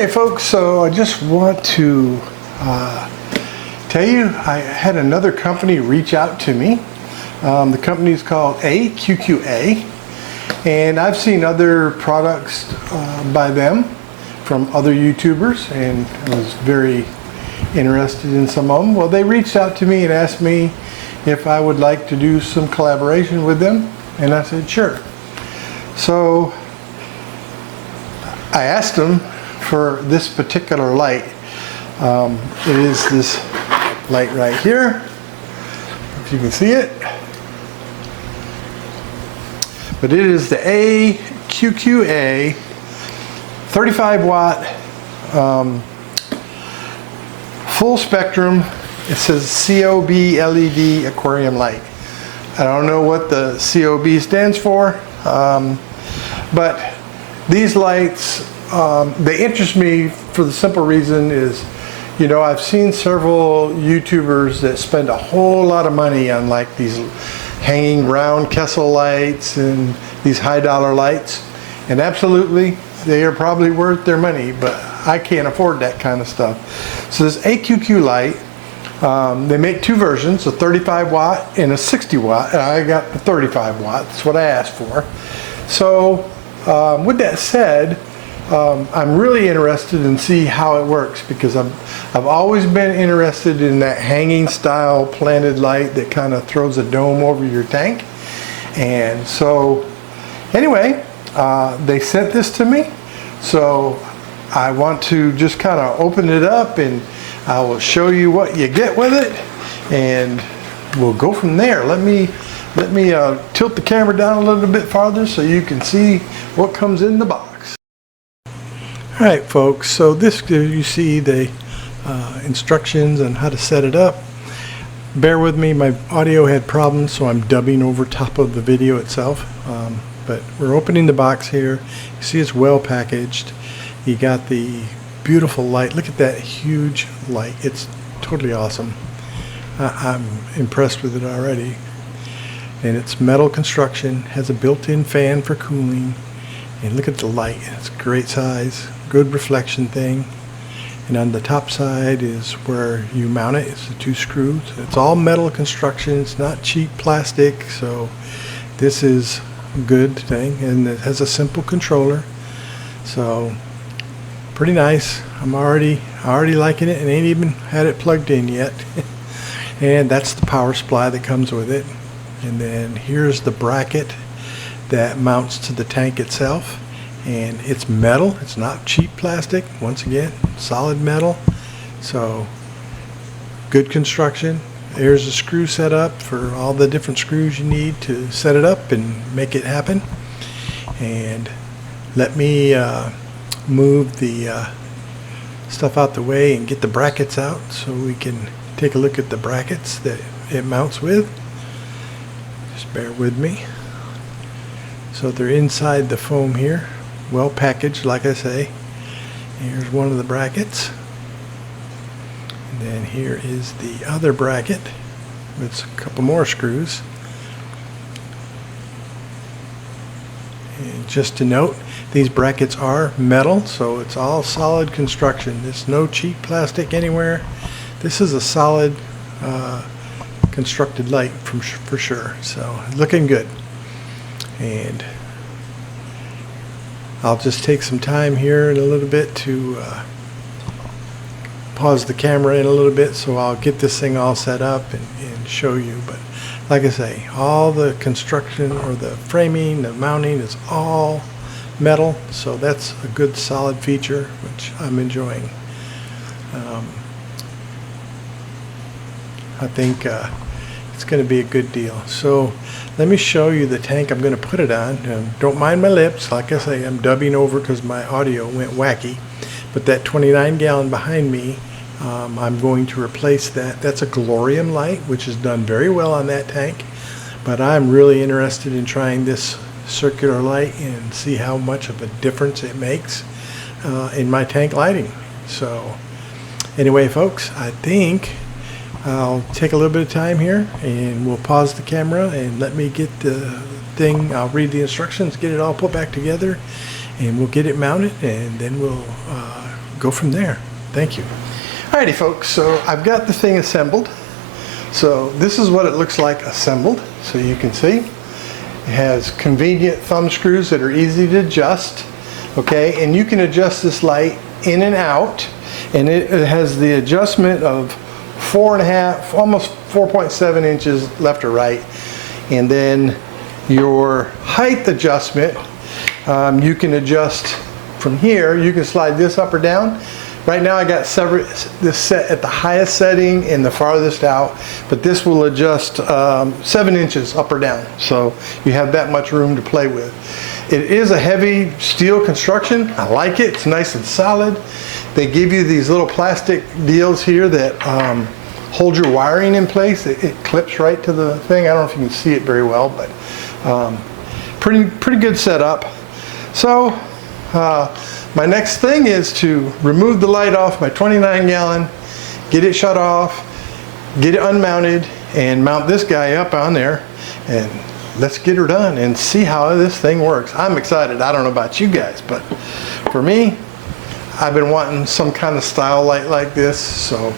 Okay folks, so I just want to tell you I had another company reach out to me. The company is called AQQA, and I've seen other products by them from other YouTubers, and I was very interested in some of them. Well, they reached out to me and asked me if I would like to do some collaboration with them, and I said sure. So I asked them for this particular light. It is this light right here, if you can see it. But it is the AQQA 35 watt full spectrum. It says COB LED aquarium light. I don't know what the COB stands for, but these lights, they interest me for the simple reason is, you know, I've seen several YouTubers that spend a whole lot of money on like these hanging round Kessel lights and these high dollar lights, and absolutely they are probably worth their money, but I can't afford that kind of stuff. So this AQQ light, they make two versions, a 35 watt and a 60 watt. I got the 35 watt, that's what I asked for. So with that said, I'm really interested in see how it works, because I've always been interested in that hanging style planted light that kind of throws a dome over your tank. And so anyway, they sent this to me, so I want to just kind of open it up and I will show you what you get with it, and we'll go from there. Let me tilt the camera down a little bit farther so you can see what comes in the box. Alright folks, so this, you see the instructions on how to set it up. Bear with me, my audio had problems, so I'm dubbing over top of the video itself. But we're opening the box here. You see it's well packaged. You got the beautiful light. Look at that huge light. It's totally awesome. I'm impressed with it already. And it's metal construction, has a built-in fan for cooling. And look at the light, it's great size, good reflection thing. And on the top side is where you mount it. It's the two screws. It's all metal construction, it's not cheap plastic, so this is a good thing. And it has a simple controller, so pretty nice. I'm already liking it, and ain't even had it plugged in yet. And that's the power supply that comes with it. And then here's the bracket that mounts to the tank itself, and it's metal, it's not cheap plastic. Once again, solid metal, so good construction. There's a screw set up for all the different screws you need to set it up and make it happen. And let me move the stuff out the way and get the brackets out so we can take a look at the brackets that it mounts with. Just bear with me. So they're inside the foam here, well packaged, like I say. Here's one of the brackets, and then here is the other bracket with a couple more screws. And just to note, these brackets are metal, so it's all solid construction. There's no cheap plastic anywhere. This is a solid constructed light for sure, so looking good. And I'll just take some time here in a little bit to pause the camera in a little bit, so I'll get this thing all set up and show you. But like I say, all the construction or the framing, the mounting is all metal, so that's a good solid feature which I'm enjoying. I think it's going to be a good deal. So let me show you the tank I'm going to put it on. Don't mind my lips, like I say, I'm dubbing over because my audio went wacky. But that 29 gallon behind me, I'm going to replace that. That's a Aquarium light, which is done very well on that tank. But I'm really interested in trying this circular light and see how much of a difference it makes in my tank lighting. So anyway folks, I think I'll take a little bit of time here and we'll pause the camera and let me get the thing. I'll read the instructions, get it all put back together, and we'll get it mounted, and then we'll go from there. Thank you. Alrighty folks, so I've got the thing assembled. So this is what it looks like assembled, so you can see. It has convenient thumb screws that are easy to adjust, okay, and you can adjust this light in and out, and it has the adjustment of 4.5, almost 4.7 inches left or right, and then your height adjustment, you can adjust from here. You can slide this up or down. Right now I got this set at the highest setting and the farthest out, but this will adjust 7 inches up or down, so you have that much room to play with. It is a heavy steel construction. I like it. It's nice and solid. They give you these little plastic deals here that hold your wiring in place. It clips right to the thing. I don't know if you can see it very well, but pretty good setup. So my next thing is to remove the light off my 29 gallon, get it shut off, get it unmounted, and mount this guy up on there, and let's get her done and see how this thing works. I'm excited. I don't know about you guys, but for me, I've been wanting some kind of style light like this, so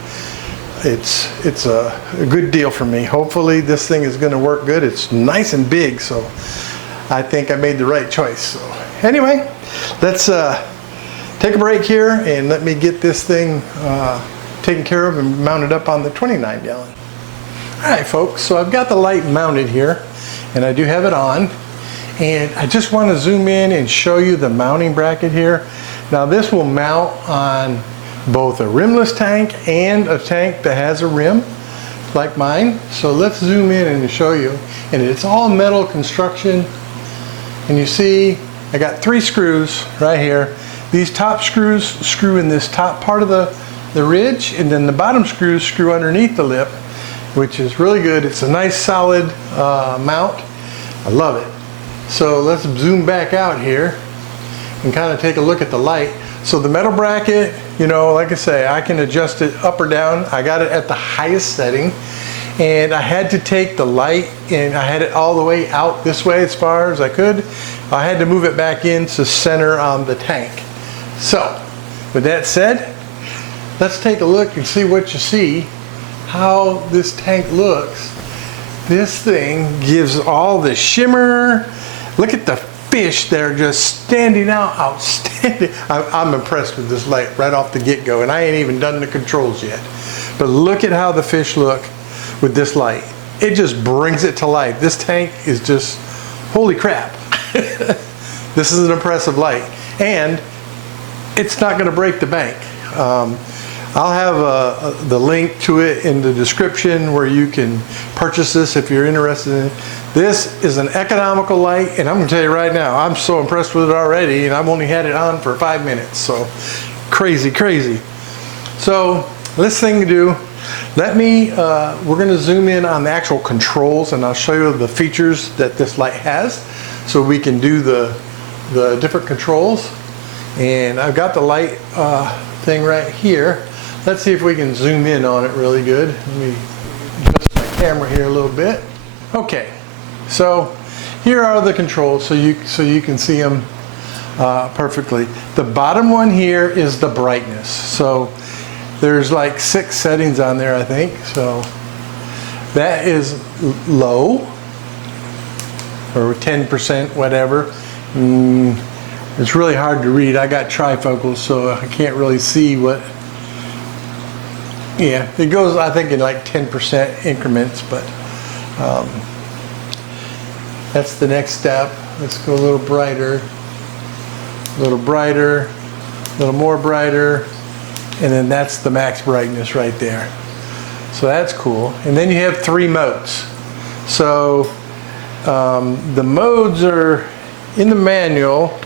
it's a good deal for me. Hopefully this thing is going to work good. It's nice and big, so I think I made the right choice. So anyway, let's take a break here and let me get this thing taken care of and mounted up on the 29 gallon. Alright folks, so I've got the light mounted here and I do have it on, and I just want to zoom in and show you the mounting bracket here. Now this will mount on both a rimless tank and a tank that has a rim like mine. So let's zoom in and show you, and it's all metal construction, and you see I got 3 screws right here. These top screws screw in this top part of the ridge, and then the bottom screws screw underneath the lip, which is really good. It's a nice solid mount. I love it. So let's zoom back out here and kind of take a look at the light. So the metal bracket, you know, like I say, I can adjust it up or down. I got it at the highest setting, and I had to take the light and I had it all the way out this way as far as I could. I had to move it back in to center on the tank. So with that said, let's take a look and see what you see, how this tank looks. This thing gives all the shimmer. Look at the fish, they're just standing out, outstanding. I'm impressed with this light right off the get-go, and I ain't even done the controls yet. But look at how the fish look with this light. It just brings it to life. This tank is just, holy crap. This is an impressive light, and it's not going to break the bank. I'll have the link to it in the description where you can purchase this if you're interested in it. This is an economical light, and I'm going to tell you right now, I'm so impressed with it already, and I've only had it on for 5 minutes, so crazy, crazy. So this thing to do, we're going to zoom in on the actual controls, and I'll show you the features that this light has, so we can do the different controls. And I've got the light thing right here. Let's see if we can zoom in on it really good. Let me adjust my camera here a little bit. Okay, so here are the controls, so you can see them perfectly. The bottom one here is the brightness. So there's like 6 settings on there, I think. So that is low, or 10%, whatever. It's really hard to read. I got trifocals, so I can't really see what. Yeah, it goes, I think, in like 10% increments, but that's the next step. Let's go a little brighter, a little brighter, a little more brighter, and then that's the max brightness right there. So that's cool. And then you have 3 modes. So the modes are in the manual.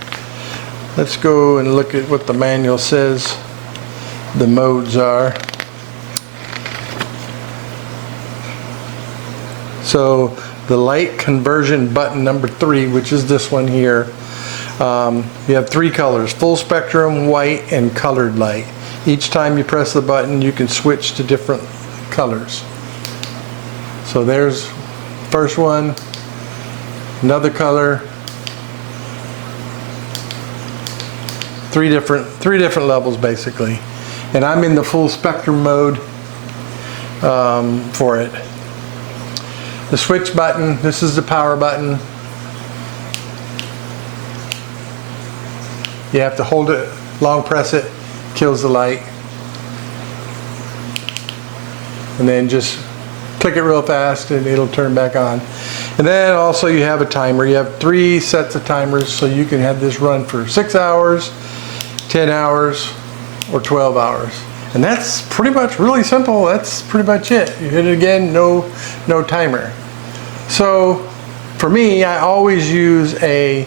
Let's go and look at what the manual says the modes are. So the light conversion button number 3, which is this one here, you have 3 colors: full spectrum, white, and colored light. Each time you press the button, you can switch to different colors. So there's first one, another color, three different levels basically. And I'm in the full spectrum mode for it. The switch button, this is the power button. You have to hold it, long press it, kills the light. And then just click it real fast and it'll turn back on. And then also you have a timer. You have 3 sets of timers, so you can have this run for 6 hours, 10 hours, or 12 hours. And that's pretty much really simple. That's pretty much it. You hit it again, no timer. So for me, I always use a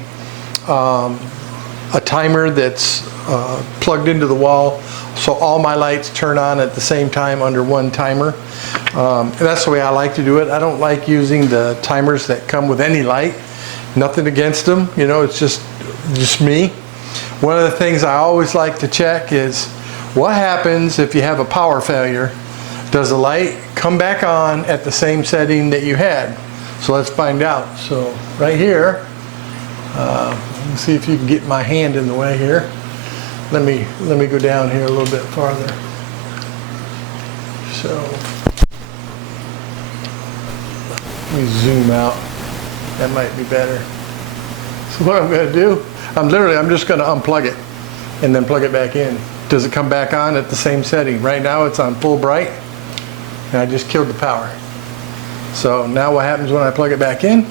timer that's plugged into the wall, so all my lights turn on at the same time under one timer. And that's the way I like to do it. I don't like using the timers that come with any light. Nothing against them, you know, it's just me. One of the things I always like to check is what happens if you have a power failure. Does the light come back on at the same setting that you had? So let's find out. So right here, let's see if you can get my hand in the way here. Let me go down here a little bit farther. So let me zoom out. That might be better. So what I'm going to do, I'm just going to unplug it and then plug it back in. Does it come back on at the same setting? Right now it's on full bright and I just killed the power. So now what happens when I plug it back in?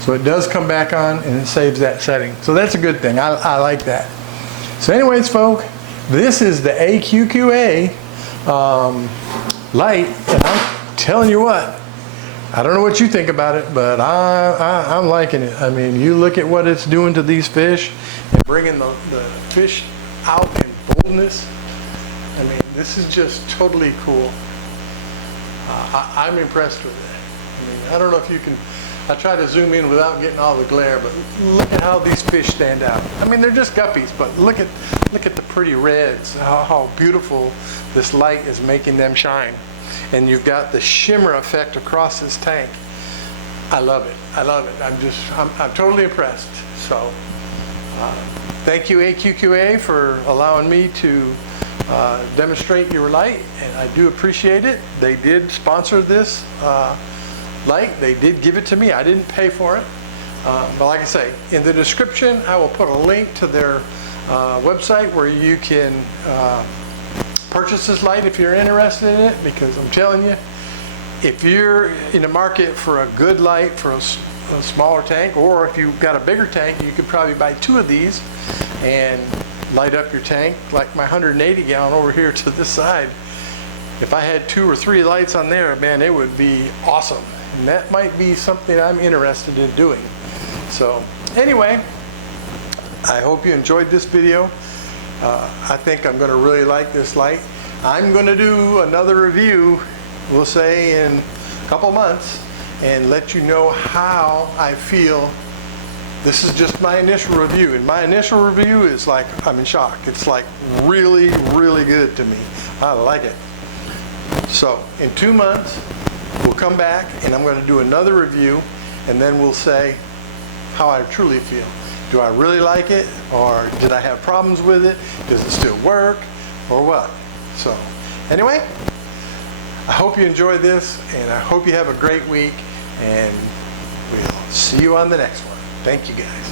So it does come back on and it saves that setting. So that's a good thing. I like that. So anyways, folks, this is the AQQA light, and I'm telling you what, I don't know what you think about it, but I'm liking it. I mean, you look at what it's doing to these fish and bringing the fish out in boldness. I mean, this is just totally cool. I'm impressed with it. I mean, I don't know if you can, I try to zoom in without getting all the glare, but look at how these fish stand out. I mean, they're just guppies, but look at the pretty reds, how beautiful this light is making them shine. And you've got the shimmer effect across this tank. I love it. I love it. I'm totally impressed. So thank you, AQQA, for allowing me to demonstrate your light, and I do appreciate it. They did sponsor this light. They did give it to me. I didn't pay for it. But like I say, in the description, I will put a link to their website where you can purchase this light if you're interested in it, because I'm telling you, if you're in the market for a good light for a smaller tank, or if you've got a bigger tank, you could probably buy 2 of these and light up your tank, like my 180 gallon over here to this side. If I had 2 or 3 lights on there, man, it would be awesome. And that might be something I'm interested in doing. So anyway, I hope you enjoyed this video. I think I'm going to really like this light. I'm going to do another review, we'll say in a couple months, and let you know how I feel. This is just my initial review, and my initial review is like, I'm in shock. It's like really, really good to me. I like it. So in 2 months, we'll come back and I'm going to do another review, and then we'll say how I truly feel. Do I really like it, or did I have problems with it? Does it still work, or what? So anyway, I hope you enjoyed this, and I hope you have a great week, and we'll see you on the next one. Thank you, guys.